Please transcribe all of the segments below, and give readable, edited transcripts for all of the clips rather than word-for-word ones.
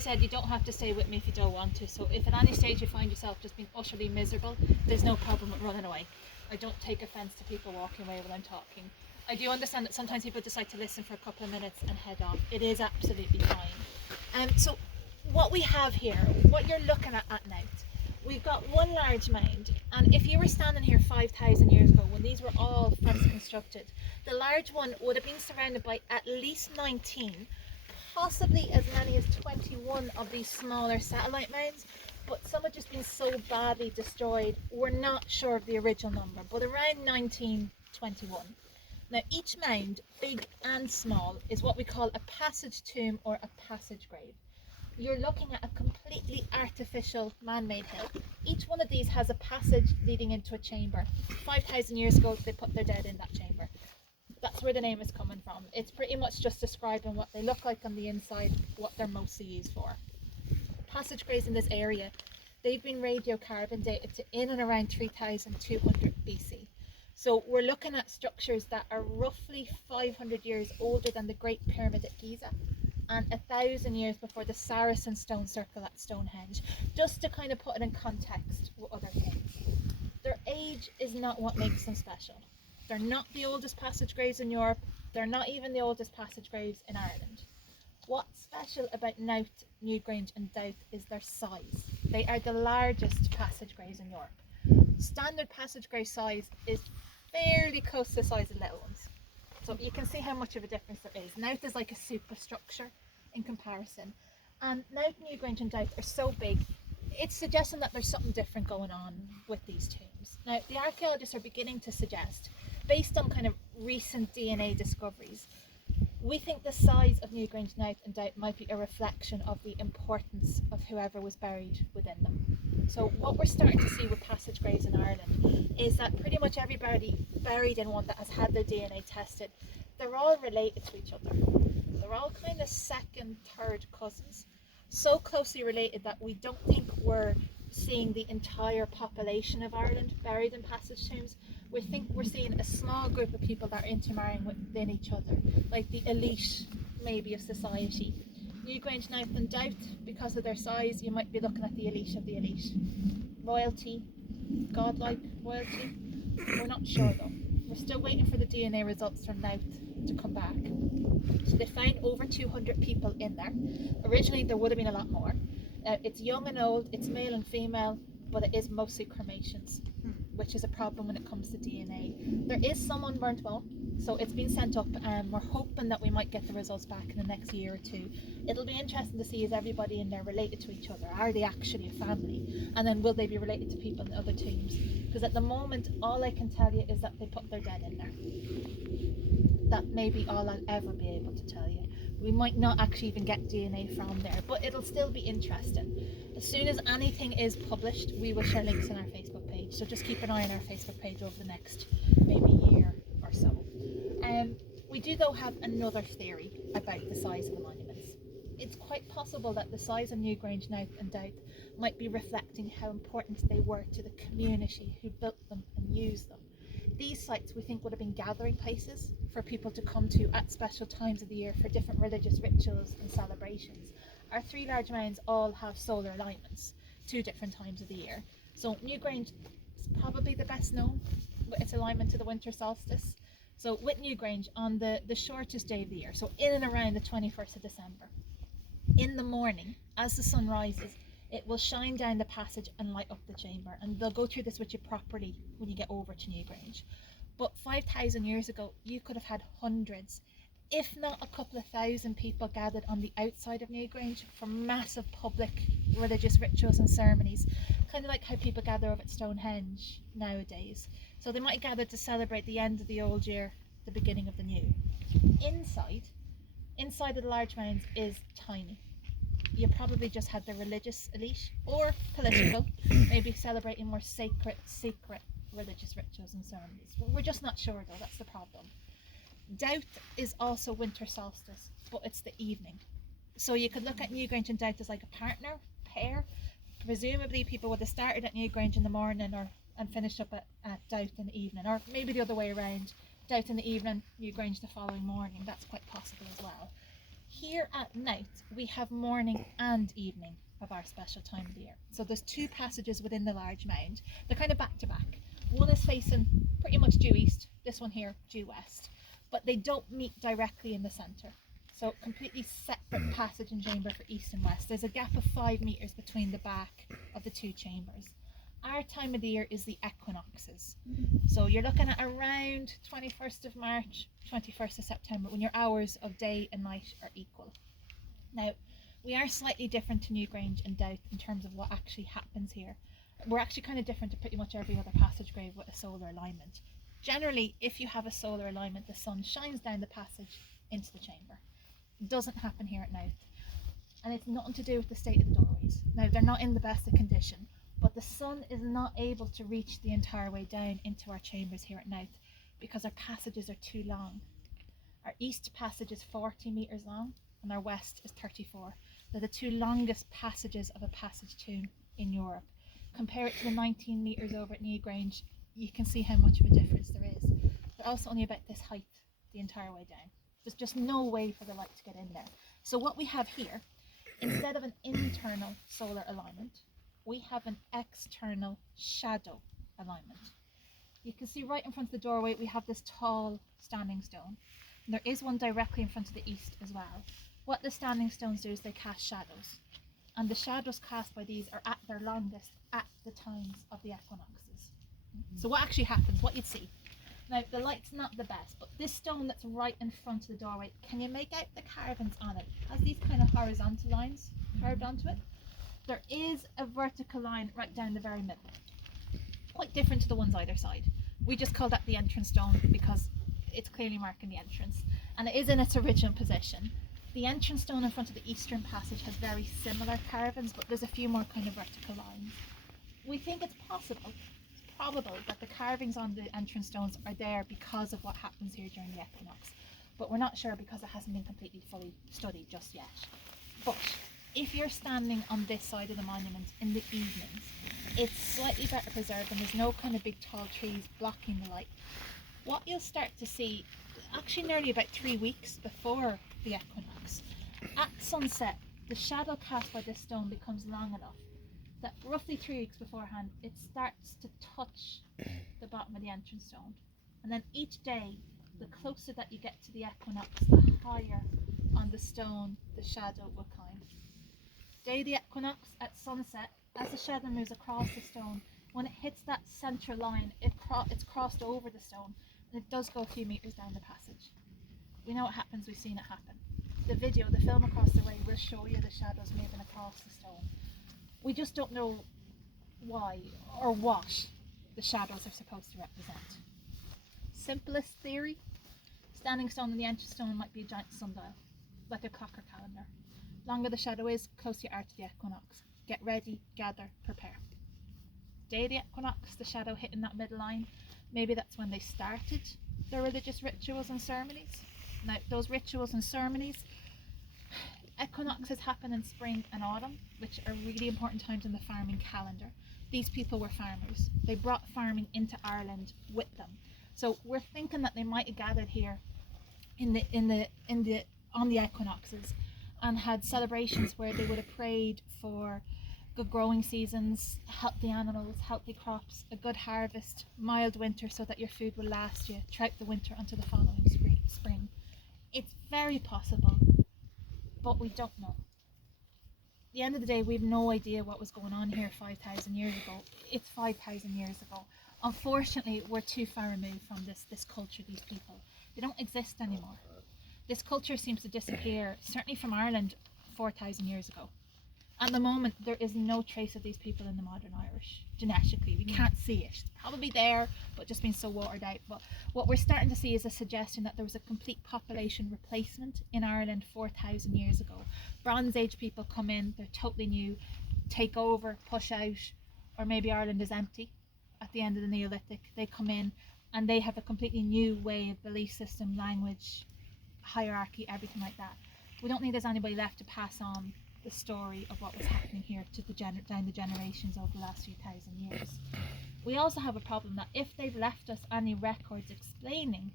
I said, you don't have to stay with me if you don't want to. So if at any stage you find yourself just being utterly miserable, there's no problem with running away. I don't take offence to people walking away while I'm talking. I do understand that sometimes people decide to listen for a couple of minutes and head off. It is absolutely fine. So what we have here, what you're looking at now, we've got one large mound, and if you were standing here 5,000 years ago when these were all first constructed, the large one would have been surrounded by at least 19, possibly as many as 21 of these smaller satellite mounds, but some have just been so badly destroyed, we're not sure of the original number, but around 19, 21. Now each mound, big and small, is what we call a passage tomb or a passage grave. You're looking at a completely artificial man-made hill. Each one of these has a passage leading into a chamber. 5,000 years ago they put their dead in that chamber. That's where the name is coming from. It's pretty much just describing what they look like on the inside, what they're mostly used for. Passage graves in this area, they've been radiocarbon dated to in and around 3,200 BC. So we're looking at structures that are roughly 500 years older than the Great Pyramid at Giza, and 1,000 years before the Saracen stone circle at Stonehenge, just to kind of put it in context with other things. Their age is not what makes them special. They're not the oldest passage graves in Europe, they're not even the oldest passage graves in Ireland. What's special about Knowth, Newgrange and Dowth is their size. They are the largest passage graves in Europe. Standard passage grave size is fairly close to the size of little ones. So you can see how much of a difference there is. Knowth is like a superstructure in comparison. And Knowth, Newgrange and Dowth are so big, it's suggesting that there's something different going on with these tombs. Now, the archaeologists are beginning to suggest, based on kind of recent DNA discoveries, we think the size of Newgrange, Knowth and Dowth might be a reflection of the importance of whoever was buried within them. So what we're starting to see with passage graves in Ireland is that pretty much everybody buried in one that has had their DNA tested, they're all related to each other. They're all kind of second, third cousins. So closely related that we don't think we're seeing the entire population of Ireland buried in passage tombs. We think we're seeing a small group of people that are intermarrying within each other, like the elite maybe of society. Newgrange, Knowth and Dowth, because of their size, you might be looking at the elite of the elite. Royalty, godlike royalty, we're not sure though. We're still waiting for the DNA results from Knowth to come back. So they found over 200 people in there. Originally there would have been a lot more. It's young and old, it's male and female, but it is mostly cremations, which is a problem when it comes to DNA. There is some unburnt bone, so it's been sent up and we're hoping that we might get the results back in the next year or two. It'll be interesting to see, is everybody in there related to each other? Are they actually a family? And then will they be related to people in other tombs? Because at the moment, all I can tell you is that they put their dead in there. That may be all I'll ever be able to tell you. We might not actually even get DNA from there, but it'll still be interesting. As soon as anything is published, we will share links on our Facebook page. So just keep an eye on our Facebook page over the next maybe year or so. We do though have another theory about the size of the monuments. It's quite possible that the size of Newgrange, Knowth and Dowth might be reflecting how important they were to the community who built them and used them. These sites we think would have been gathering places for people to come to at special times of the year for different religious rituals and celebrations. Our three large mounds all have solar alignments, 2 different times of the year. So Newgrange is probably the best known with its alignment to the winter solstice. So with Newgrange, on the shortest day of the year, so in and around the 21st of December, in the morning, as the sun rises, it will shine down the passage and light up the chamber. And they'll go through this with you properly when you get over to Newgrange. But 5,000 years ago, you could have had hundreds, if not a couple of thousand people gathered on the outside of Newgrange for massive public religious rituals and ceremonies, kind of like how people gather over at Stonehenge nowadays. So they might gather to celebrate the end of the old year, the beginning of the new. Inside of the large mounds is tiny. You probably just had the religious elite or political, maybe celebrating more sacred, secret religious rituals and ceremonies. We're just not sure though, that's the problem. Dowth is also winter solstice, but it's the evening. So you could look at Newgrange and Dowth as like a partner, pair. Presumably people would have started at Newgrange in the morning and finished up at Dowth in the evening, or maybe the other way around, Dowth in the evening, Newgrange the following morning. That's quite possible as well. Here at Knowth, we have morning and evening of our special time of the year. So there's two passages within the large mound. They're kind of back to back. One is facing pretty much due east, this one here due west, but they don't meet directly in the centre. So completely separate passage and chamber for east and west. There's a gap of 5 metres between the back of the two chambers. Our time of the year is the equinoxes. So you're looking at around 21st of March, 21st of September, when your hours of day and night are equal. Now, we are slightly different to Newgrange and Dowth in terms of what actually happens here. We're actually kind of different to pretty much every other passage grave with a solar alignment. Generally, if you have a solar alignment, the sun shines down the passage into the chamber. It doesn't happen here at Knowth. And it's nothing to do with the state of the doorways. Now, they're not in the best of condition, but the sun is not able to reach the entire way down into our chambers here at Knowth because our passages are too long. Our east passage is 40 metres long and our west is 34. They're the two longest passages of a passage tomb in Europe. Compare it to the 19 metres over at Newgrange, you can see how much of a difference there is. They're also only about this height the entire way down. There's just no way for the light to get in there. So what we have here, instead of an internal solar alignment, we have an external shadow alignment. You can see right in front of the doorway we have this tall standing stone. And there is one directly in front of the east as well. What the standing stones do is they cast shadows. And the shadows cast by these are at their longest at the times of the equinoxes. So what actually happens, what you'd see. Now the light's not the best, but this stone that's right in front of the doorway, can you make out the carvings on it? It has these kind of horizontal lines carved onto it. There is a vertical line right down the very middle, quite different to the ones either side. We just call that the entrance stone because it's clearly marking the entrance, and it is in its original position. The entrance stone in front of the eastern passage has very similar carvings, but there's a few more kind of vertical lines. We think it's possible, it's probable that the carvings on the entrance stones are there because of what happens here during the equinox, but we're not sure because it hasn't been completely fully studied just yet. But if you're standing on this side of the monument in the evenings, it's slightly better preserved and there's no kind of big tall trees blocking the light. What you'll start to see, actually nearly about 3 weeks before the equinox, at sunset, the shadow cast by this stone becomes long enough that roughly 3 weeks beforehand, it starts to touch the bottom of the entrance stone. And then each day, the closer that you get to the equinox, the higher on the stone the shadow will climb. Day of the equinox at sunset, as the shadow moves across the stone, when it hits that central line, it's crossed over the stone, and it does go a few metres down the passage. We know what happens, we've seen it happen. The film across the way will show you the shadows moving across the stone. We just don't know why or what the shadows are supposed to represent. Simplest theory, standing stone and the entrance stone might be a giant sundial, like a clock or calendar. Longer the shadow is, closer you are to the equinox. Get ready, gather, prepare. Day of the equinox, the shadow hitting that middle line, maybe that's when they started their religious rituals and ceremonies. Now, those rituals and ceremonies, equinoxes happen in spring and autumn, which are really important times in the farming calendar. These people were farmers. They brought farming into Ireland with them. So we're thinking that they might have gathered here on the equinoxes and had celebrations where they would have prayed for good growing seasons, healthy animals, healthy crops, a good harvest, mild winter so that your food will last you throughout the winter until the following spring. It's very possible, but we don't know. At the end of the day, we have no idea what was going on here 5,000 years ago. It's 5,000 years ago. Unfortunately, we're too far removed from this culture, these people. They don't exist anymore. This culture seems to disappear, certainly from Ireland, 4,000 years ago. At the moment, there is no trace of these people in the modern Irish, genetically. We can't see it. It's probably there, but just been so watered out. But what we're starting to see is a suggestion that there was a complete population replacement in Ireland 4,000 years ago. Bronze Age people come in, they're totally new, take over, push out, or maybe Ireland is empty at the end of the Neolithic. They come in and they have a completely new way of belief system, language, hierarchy, everything like that. We don't think there's anybody left to pass on the story of what was happening here to down the generations over the last few thousand years. We also have a problem that if they've left us any records explaining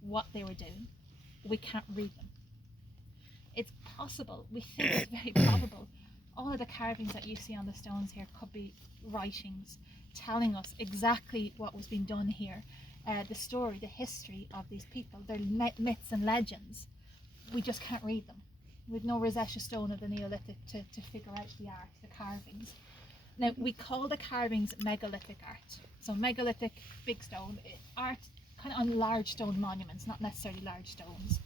what they were doing, we can't read them. It's possible, we think it's very probable, all of the carvings that you see on the stones here could be writings telling us exactly what was being done here, the story, the history of these people, their myths and legends. We just can't read them. We've no Rosetta Stone of the Neolithic to figure out the art, the carvings. Now, we call the carvings megalithic art. So megalithic, big stone, art kind of on large stone monuments, not necessarily large stones.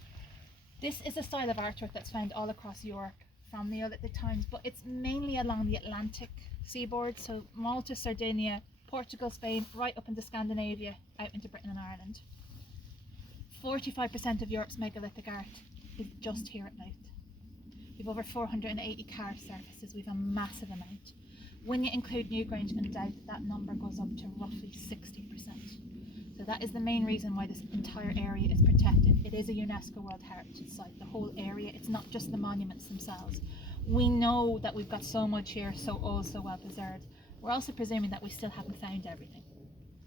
This is a style of artwork that's found all across Europe from Neolithic times, but it's mainly along the Atlantic seaboard, so Malta, Sardinia, Portugal, Spain, right up into Scandinavia, out into Britain and Ireland. 45% of Europe's megalithic art is just here at Knowth. We've over 480 carved surfaces, we've a massive amount. When you include Newgrange and Dowth, that number goes up to roughly 60%. So that is the main reason why this entire area is protected. It is a UNESCO World Heritage Site, the whole area. It's not just the monuments themselves. We know that we've got so much here, so well preserved. We're also presuming that we still haven't found everything.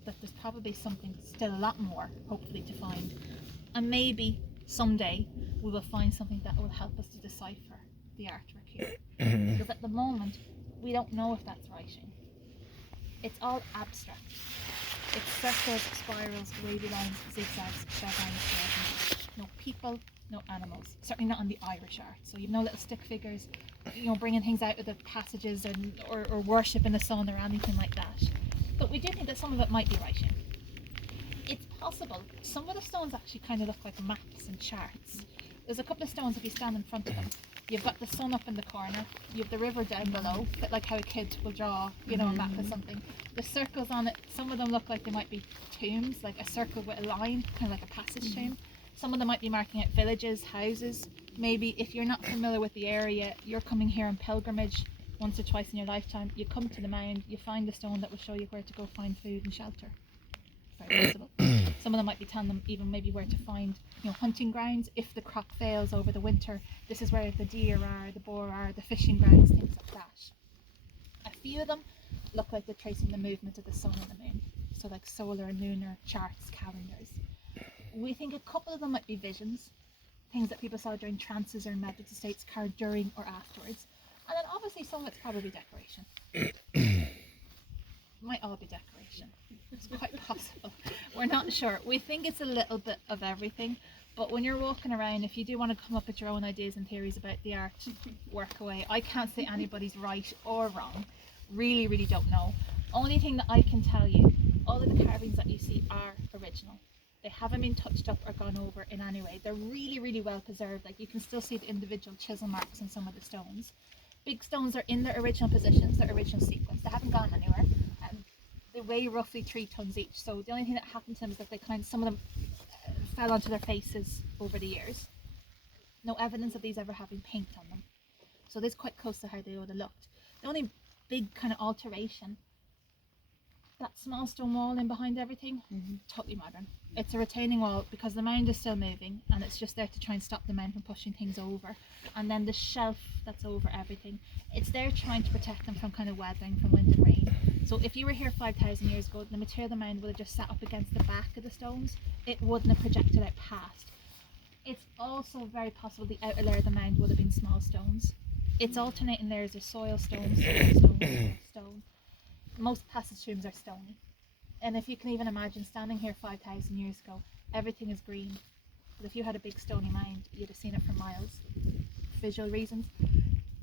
That there's probably something, still a lot more, hopefully, to find. And maybe someday we will find something that will help us to decipher the artwork here. Because at the moment, we don't know if that's writing. It's all abstract. It's circles, spirals, wavy lines, zigzags, diagrams, no people, no animals. Certainly not on the Irish art. So you've no little stick figures, bringing things out of the passages or worship in the sun or anything like that. But we do think that some of it might be writing. It's possible. Some of the stones actually kind of look like maps and charts. There's a couple of stones, if you stand in front of them, you've got the sun up in the corner, you have the river down below, a bit like how a kid will draw, a map of something. The circles on it, some of them look like they might be tombs, like a circle with a line, kind of like a passage tomb. Some of them might be marking out villages, houses. Maybe if you're not familiar with the area, you're coming here on pilgrimage once or twice in your lifetime, you come to the mound, you find the stone that will show you where to go find food and shelter. Very possible. Some of them might be telling them even maybe where to find, hunting grounds. If the crop fails over the winter, this is where the deer are, the boar are, the fishing grounds, things like that. A few of them look like they're tracing the movement of the sun and the moon. So like solar and lunar charts, calendars. We think a couple of them might be visions, things that people saw during trances or meditative states, carved during or afterwards. And then obviously some of it's probably decoration. Might all be decoration. It's quite possible. We're not sure. We think it's a little bit of everything, but when you're walking around, if you do want to come up with your own ideas and theories about the art, work away. I can't say anybody's right or wrong. Really don't know. Only thing that I can tell you, all of the carvings that you see are original. They haven't been touched up or gone over in any way. They're really well preserved. Like, you can still see the individual chisel marks on some of the stones. Big stones are in their original positions, their original sequence. They haven't gone anywhere. They weigh roughly 3 tons each. So the only thing that happened to them is that some of them fell onto their faces over the years. No evidence of these ever having paint on them. So this is quite close to how they would have looked. The only big kind of alteration, that small stone wall in behind everything, totally modern. It's a retaining wall because the mound is still moving, and it's just there to try and stop the mound from pushing things over. And then the shelf that's over everything, it's there trying to protect them from kind of weathering from wind and rain. So if you were here 5,000 years ago, the material of the mound would have just sat up against the back of the stones. It wouldn't have projected out past. It's also very possible the outer layer of the mound would have been small stones. It's alternating layers of soil stone, stone. Most passage tombs are stony. And if you can even imagine standing here 5,000 years ago, everything is green. But if you had a big stony mound, you'd have seen it for miles. Visual reasons.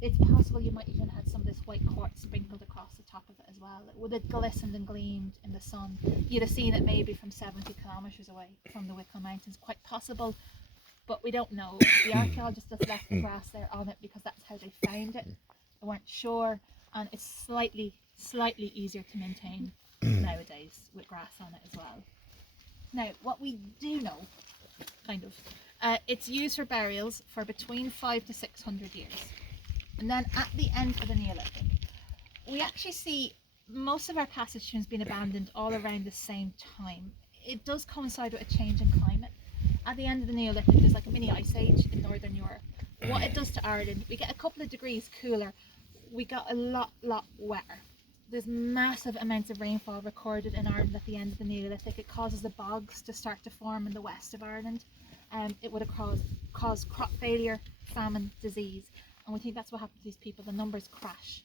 It's possible you might even have some of this white quartz sprinkled across the top of it as well. It would have glistened and gleamed in the sun. You'd have seen it maybe from 70 kilometres away from the Wicklow Mountains. Quite possible, but we don't know. The archaeologists just left the grass there on it because that's how they found it. They weren't sure, and it's slightly easier to maintain nowadays with grass on it as well. Now, what we do know, it's used for burials for between 500 to 600 years. And then at the end of the Neolithic, we actually see most of our passage tombs being abandoned all around the same time. It does coincide with a change in climate. At the end of the Neolithic, there's like a mini ice age in northern Europe. What it does to Ireland, we get a couple of degrees cooler, we got a lot wetter. There's massive amounts of rainfall recorded in Ireland at the end of the Neolithic. It causes the bogs to start to form in the west of Ireland. it would have caused crop failure, famine, disease. And we think that's what happened to these people. The numbers crash.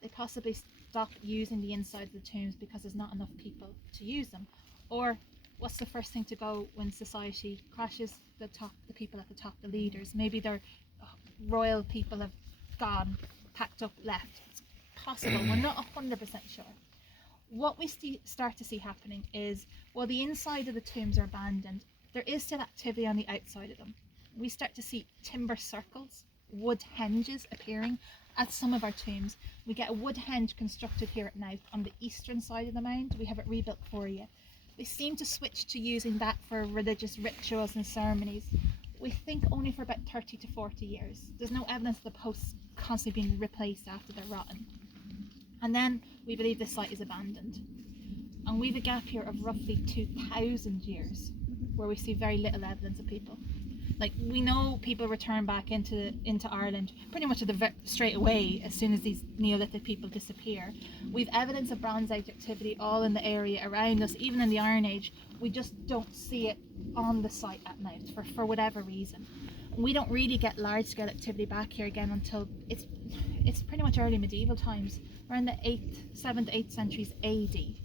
They possibly stop using the inside of the tombs because there's not enough people to use them. Or what's the first thing to go when society crashes? The people at the top, the leaders. Maybe their royal people have gone, packed up, left. It's possible. We're not 100% sure. What we start to see happening is, while the inside of the tombs are abandoned, there is still activity on the outside of them. We start to see timber circles, wood henges appearing at some of our tombs. We get a wood henge constructed here at Knowth on the eastern side of the mound. We have it rebuilt for you. They seem to switch to using that for religious rituals and ceremonies. We think only for about 30 to 40 years. There's no evidence of the posts constantly being replaced after they're rotten. And then we believe this site is abandoned. And we have a gap here of roughly 2,000 years where we see very little evidence of people. Like, we know people return back into Ireland pretty much straight away as soon as these Neolithic people disappear. We've evidence of Bronze Age activity all in the area around us, even in the Iron Age. We just don't see it on the site at Knowth for whatever reason. We don't really get large-scale activity back here again until it's pretty much early medieval times, around the 7th to 8th centuries AD.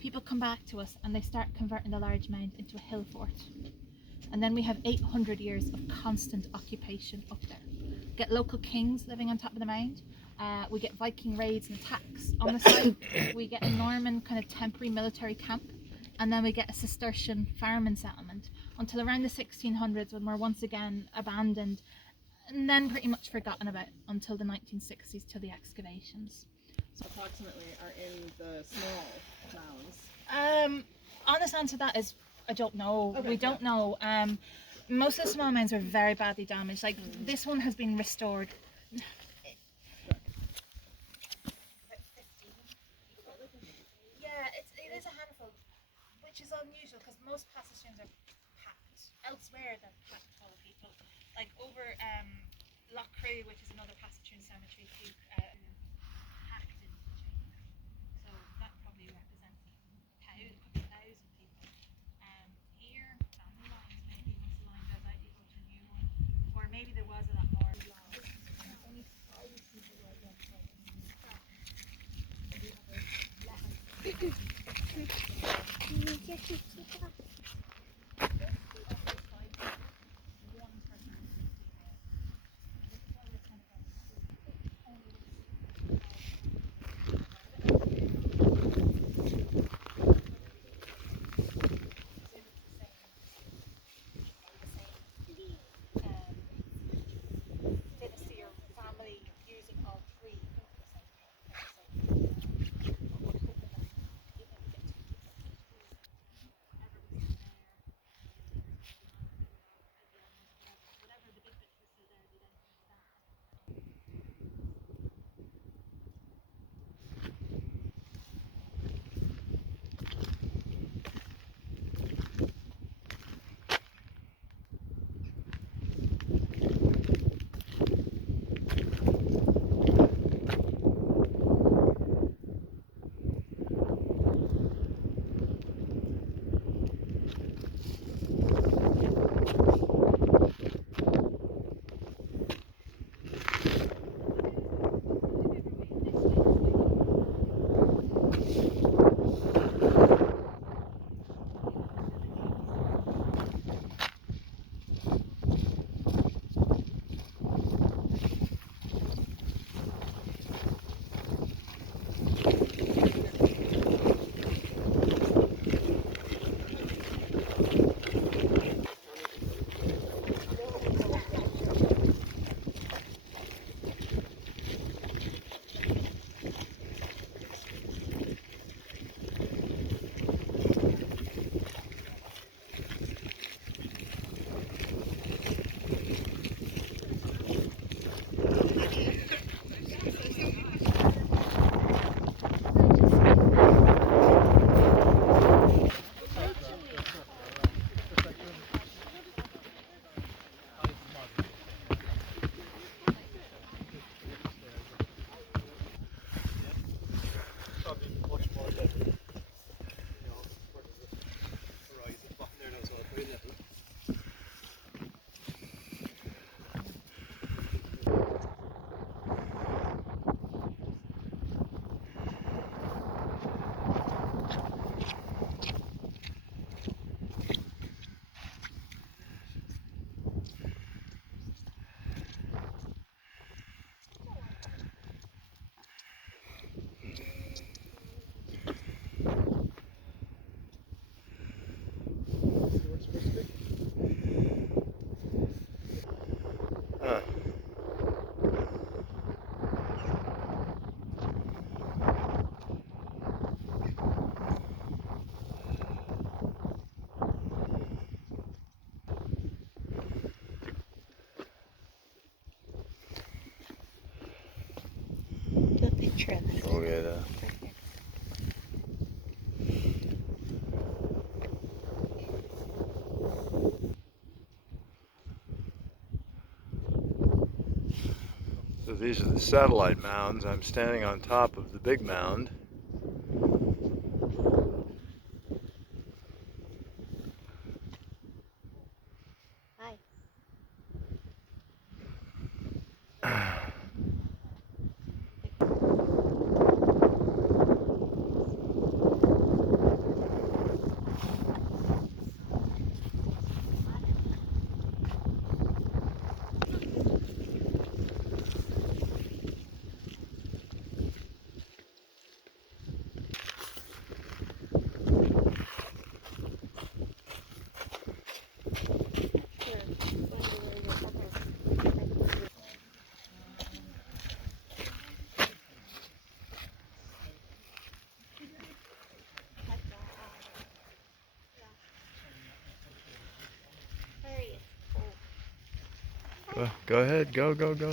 People come back to us and they start converting the large mound into a hill fort. And then we have 800 years of constant occupation up there. We get local kings living on top of the mound. We get Viking raids and attacks on the site. We get a Norman kind of temporary military camp. And then we get a Cistercian farming settlement until around the 1600s, when we're once again abandoned and then pretty much forgotten about until the 1960s, till the excavations. So approximately are in the small mounds? Honest answer to that is I don't know. Okay, we don't know. Most of the small mounds are very badly damaged. Like this one has been restored. Yeah, it is a handful, which is unusual because most passage tombs are packed. Elsewhere they're packed full of people. Like over Loch Crew, which is another passage tomb cemetery, packed into the chamber. So that probably represents a thousand people. Here, family lines, maybe once the line goes out, you go to a new one, or maybe there was a lot more. Only 5 people were identified. Together. So these are the satellite mounds. I'm standing on top of the big mound. Go ahead, go, go, go.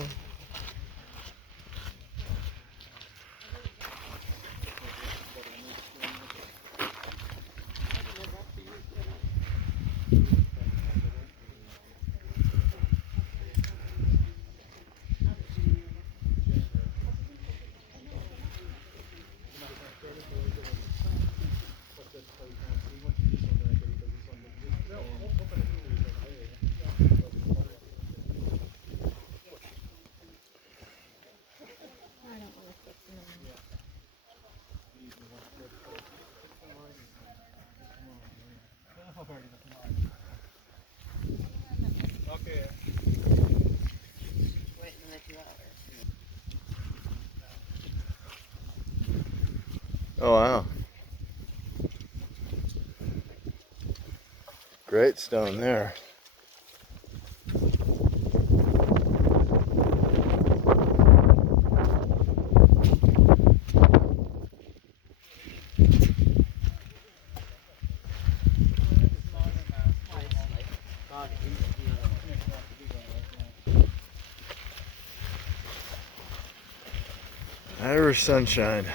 Oh wow. Great stone there. Irish sunshine.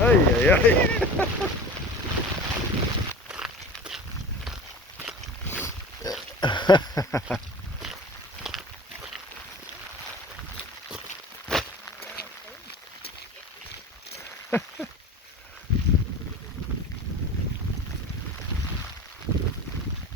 Ay, ay, ay. Ha ha.